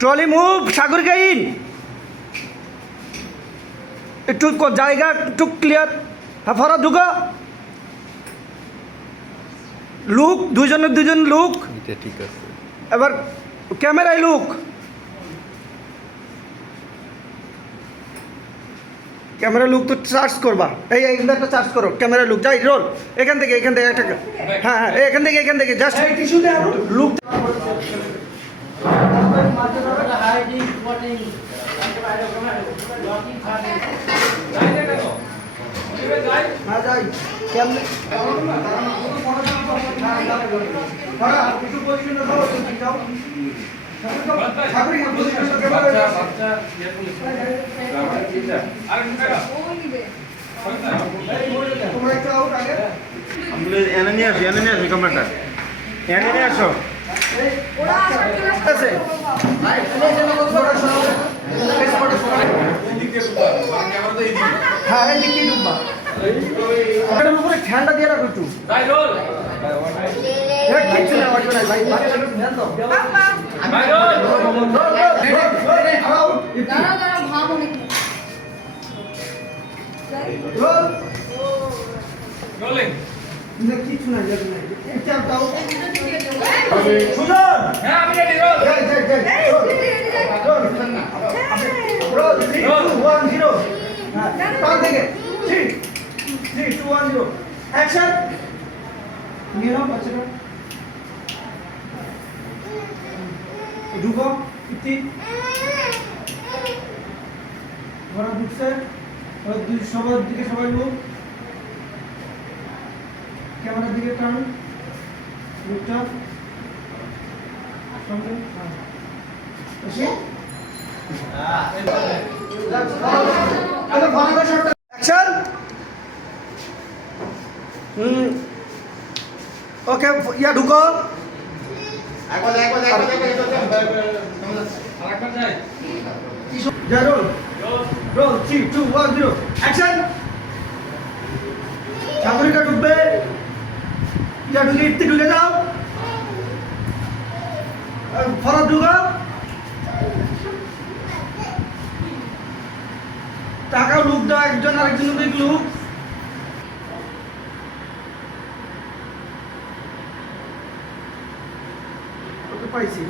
Trolley move, Sagarika in. একটু জায়গা একটু ক্লিয়ার। হ্যাঁ, ফরা ঢুকো। লুক, দুজন লুক। ঠিক আছে। এবার ক্যামেরায় লুক। ক্যামেরা লুক তো চার্জ করবা। এই একটা চার্জ করো, ক্যামেরা লুক যাই রোল। এখান থেকে একটা। হ্যাঁ হ্যাঁ, এখান থেকে জাস্ট লুক। এনে নিয়ে আসি ক্যামেরাটা। এনে নিয়ে আসো। হ্যাঁ, এদিক দিয়ে ঢুকবা। ওটার উপরে ঠান্ডা দিয়ে রাখো একটু। কিচ্ছু না, ভাই ধ্যান দাও। কিছু না, সুজন। হ্যাঁ, আমি রেডি। রোল। রোল 3 2 1 0। হ্যাঁ, টান থেকে 3 2 1 0 অ্যাকশন। নিয়ে নাও বাচ্চাটা। ঢুকো ইতি। ঘোড়া ঢুকছে। সবার দিকে সবাই লোক। ক্যামেরার দিকে টান। লুকটা সামনে। হ্যাঁ, অ্যাকশন। ওকে, ইয়া ঢুকো। Role 3 2 1 0 action. সাগরিকা ঢুকবে। ইয়া ঢুকে ইতি ঢুকে যাও। ফরাদ ঢুকা। টাকা লুক দাও, একজন আরেকজন লুক। ওকে পাইছি।